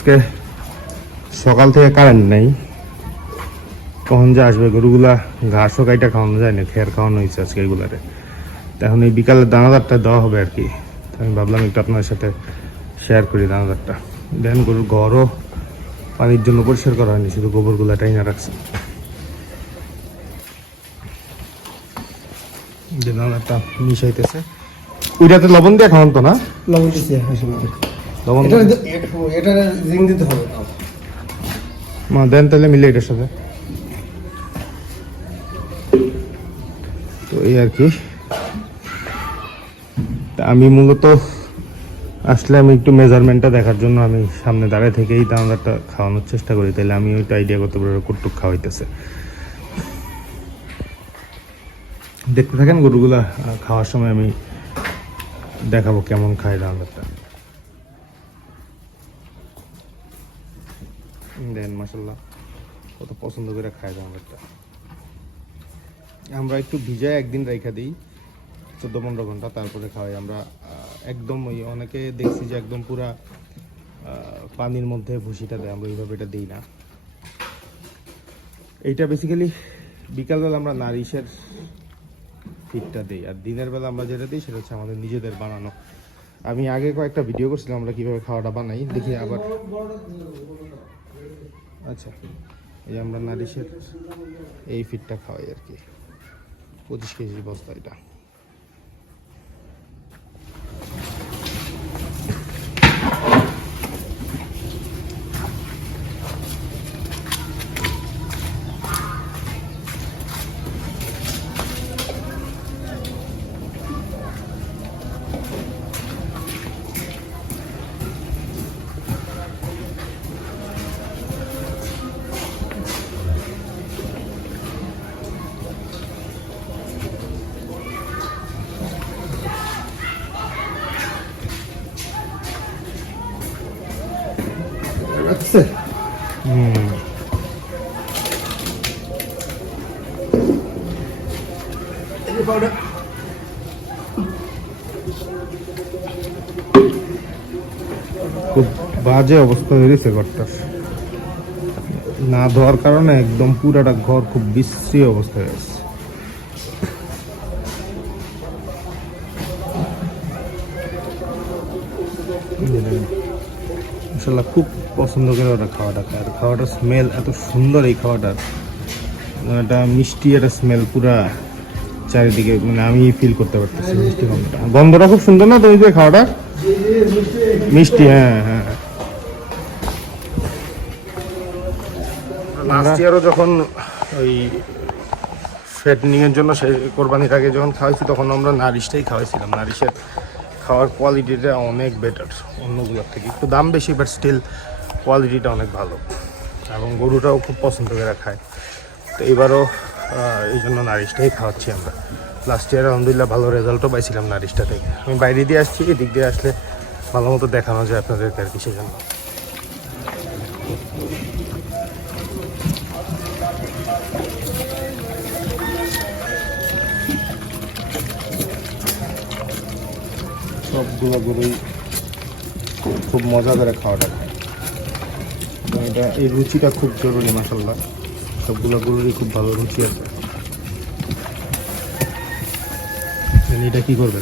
আজকে সকাল থেকে কারেন্ট নেই। কখন যে আসবে গরুগুলা ঘাসও কাইটা খাওয়ানো যায় না খেয়ার খাওয়ানো হয়েছে আজকে এগুলারে এখন এই বিকালে দানাদারটা দেওয়া হবে আর কি। আমি ভাবলাম একটু আপনার সাথে শেয়ার করি দানাদারটা। দেন গরুর ঘরও পানির জন্য পরিষ্কার করা হয়নি, শুধু গোবরগুলা টাইনা রাখছে। দানাদারটা মিশাইতেছে। ওইটাতে লবণ দিয়ে খাওয়ান তো না? লবণ দিচ্ছি আসলে লবণ এটা এটা জিং দিতে হবে মা দেন তাহলে মিলে এটার সাথে। তো এই আর কি। আমি মূলত আসলে আমি একটু মেজারমেন্টটা দেখার জন্য আমি সামনে দাঁড়ায় থেকেই দানাদারটা খাওয়ানোর চেষ্টা করি। তাহলে আমি ওইটা আইডিয়া করতে পারি কটুক খাওয়াইতেছে। দেখতে থাকেন গরুগুলা খাওয়ার সময় আমি দেখাবো কেমন খায় দানাদারটা। দেন মাসাল্লাহ কত পছন্দ করে খায় দানাদারটা আমরা একটু ভিজায় একদিন রেখা দিই, চোদ্দ পনেরো ঘণ্টা, তারপরে খাওয়াই। আমরা একদম ওই অনেকে দেখছি যে একদম পুরা পানির মধ্যে ভুসিটা দেয়। আমরা ওইভাবে এটা দিই না। এইটা বেসিক্যালি বিকালবেলা আমরা নারিশের ফিটটা দিই। আর দিনের বেলা আমরা যেটা দিই, সেটা হচ্ছে আমাদের নিজেদের বানানো। আমি আগে কয়েকটা ভিডিও করছিলাম আমরা কীভাবে খাওয়াটা বানাই। দেখি আবার আচ্ছা। এই আমরা নারিশের এই ফিটটা খাওয়াই আর কি। পঁচিশ কেজি বস্তা এটা। পাউডার খুব বাজে অবস্থা হয়ে গেছে ঘরটার না ধোয়ার কারণে একদম পুরাটা ঘর খুব বিশ্রী অবস্থায় আছে আসলে খুব পছন্দ করে ওরা খাওয়াটা খায়। আর খাওয়াটার স্মেল এত সুন্দর এই খাওয়াটার। মানে একটা মিষ্টি একটা স্মেল পুরা। চারিদিকে মানে আমি ফিল করতে পারতেছি মিষ্টি গন্ধটা। গন্ধটা খুব সুন্দর না তুমি যে খাওয়াটা? মিষ্টি হ্যাঁ হ্যাঁ। লাস্ট ইয়ারও যখন ওই ফ্যাটনিং জন্য সেই কোরবানির আগে যখন খাওয়াইছি, তখন আমরা নারিশটাই খাওয়াইছিলাম। নারিশের খাওয়ার কোয়ালিটিটা অনেক বেটার অন্যগুলোর থেকে। একটু দাম বেশি বাট স্টিল কোয়ালিটিটা অনেক ভালো। এবং গরুটাও খুব পছন্দ করে খায়। তো এবারও এই জন্য নারিশটাই খাওয়াচ্ছি আমরা। লাস্ট ইয়ার আলহামদুলিল্লাহ ভালো রেজাল্টও পাইছিলাম নারিশটা থেকে। আমি বাইরে দিয়ে আসছি, এদিক দিয়ে আসলে ভালো মতো দেখানো যায় আপনাদেরকে আর কি সেজন্য। সবগুলো গরুই খুব মজা করে খাওয়াটা। এটা, এই রুচিটা খুব জরুরি মাসাল্লাহ সবগুলো গরুরই খুব ভালো রুচি আছে। এটা কি করবে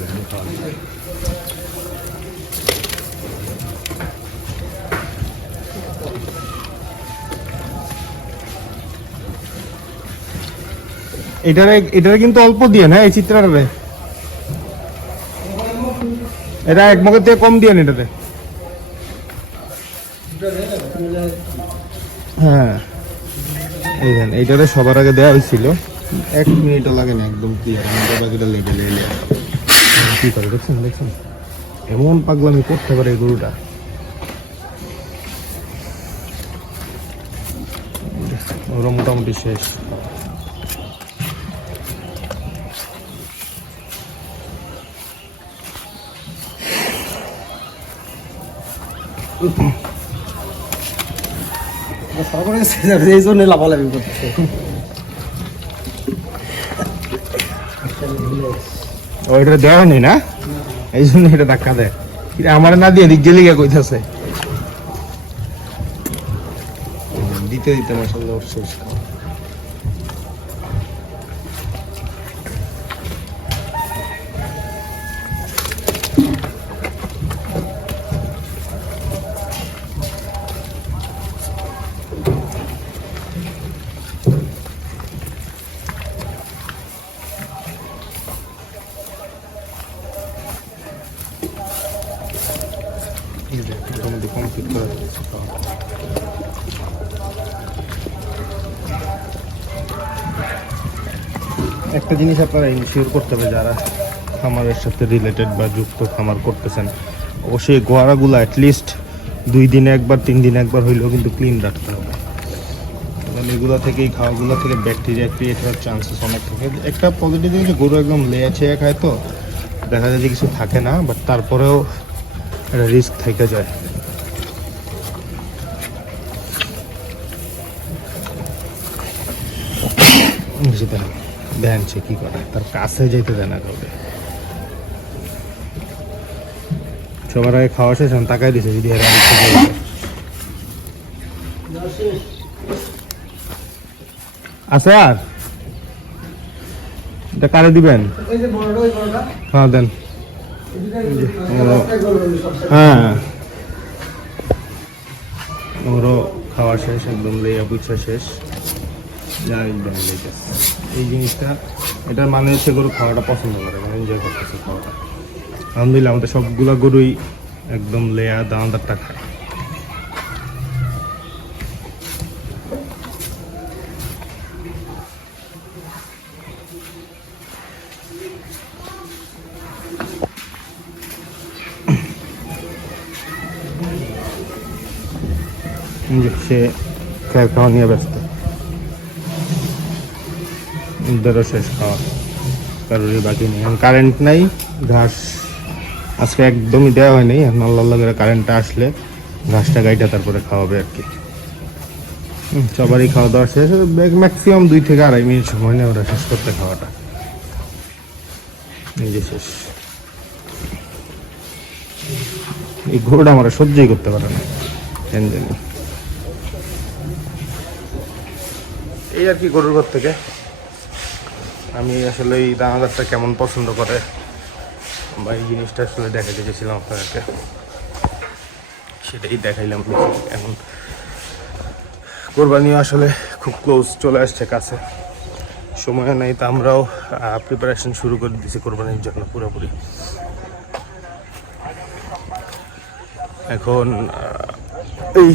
এটারে এটারে কিন্তু অল্প দিয়ে, না, এই চিত্রটারে? এটা এক মগের থেকে কম দিয়ে এটাতে। হ্যাঁ। এই দেন, এইটারে সবার আগে দেওয়া হয়েছিল। এক মিনিটও লাগে না একদম ক্লিয়ার আমাদের লেগে কি করে, দেখছেন দেখছেন? এমন পাগলামি করতে পারে এই গরুটা। ওরা মোটামুটি শেষ। সরকারের কাছে যাবে এই না এই এটা ধাক্কা দেয় আমার না দিয়ে দিক গেলে কইতাছে দিতে দিতে মশলা একটা জিনিস আপনারা ইনশিওর করতে হবে যারা খামারের সাথে রিলেটেড বা যুক্ত খামার করতেছেন। অবশ্যই গোয়ারাগুলো অ্যাটলিস্ট দুই দিনে একবার, তিন দিনে একবার হইলেও কিন্তু ক্লিন রাখতে হবে। কারণ এগুলো থেকে এই খাওয়াগুলো থেকে ব্যাকটেরিয়া ক্রিয়েট হওয়ার চান্সেস অনেক থাকে। একটা পজিটিভ জিনিস, গরু একদম লেয়া ছেয়া খায় তো, দেখা যায় যে কিছু থাকে না বাট তারপরেও একটা রিস্ক থেকে যায়। দেন সে কি করে? তার কাছে যেতে দেয় না কাউকে। সবার আগে খাওয়া শেষ, আমি তাকাই দিছে যদি আগে আছে আর এটা কারে দিবেন? হ্যাঁ দেন। হ্যাঁ। ওরও খাওয়া শেষ, একদম লেয়া বুঝা শেষ। এই জিনিসটা এটার মানে হচ্ছে গরু খাওয়াটা পছন্দ করে মানে এনজয় করতেছে খাওয়াটা। আলহামদুলিল্লাহ, আমাদের সবগুলা গরুই একদম লেয়া দানাদারটা খায়। সে খাওয়া নিয়ে ব্যস্ত। ওদেরও শেষ খাওয়া কারোরই বাকি নেই। এখন কারেন্ট নাই, ঘাস আজকে একদমই দেওয়া হয়নি, এখন আল্লাহ করে কারেন্টটা আসলে ঘাসটা গাইটা তারপরে খাওয়াবে আর কি। সবারই খাওয়া দাওয়া শেষ ম্যাক্সিমাম দুই থেকে আড়াই মিনিট সময় নেই ওরা শেষ করতে খাওয়াটা। যে শেষ। এই গরুটা আমরা সহ্যই করতে পারে না, কেন জানি। এই আর কি গরুর ঘর থেকে? আমি আসলে এই দানাদারটা কেমন পছন্দ করে? বা এই জিনিসটা আসলে দেখাতে গেছিলাম আপনাদেরকে। সেটাই দেখাইলাম। এখন কোরবানিও আসলে খুব ক্লোজ চলে আসছে কাছে। সময় নেই, তো আমরাও প্রিপারেশন শুরু করে দিয়েছি কোরবানির জন্য পুরোপুরি। এখন এই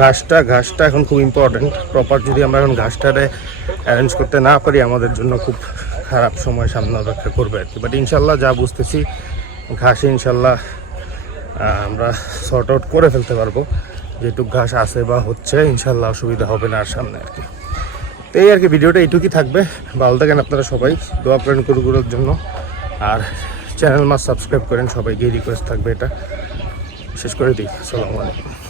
ঘাসটা ঘাসটা এখন খুব ইম্পর্ট্যান্ট প্রপার যদি আমরা এখন ঘাসটারে অ্যারেঞ্জ করতে না পারি, আমাদের জন্য খুব খারাপ সময় সামনে অপেক্ষা করবে আর কি। বাট ইনশাল্লাহ যা বুঝতেছি, ঘাসে ইনশাল্লাহ আমরা সর্ট আউট করে ফেলতে পারব। যেটুক ঘাস আছে বা হচ্ছে, ইনশাল্লাহ অসুবিধা হবে না আর সামনে আর কি। তো এই আর কি ভিডিওটা এইটুকুই থাকবে। ভালো থাকেন আপনারা সবাই। দোয়া করেন গরুগুলোর জন্য। আর চ্যানেল মাস সাবস্ক্রাইব করেন সবাইকে। রিকোয়েস্ট থাকবে এটা। শেষ করে দিই। আসসালামু আলাইকুম।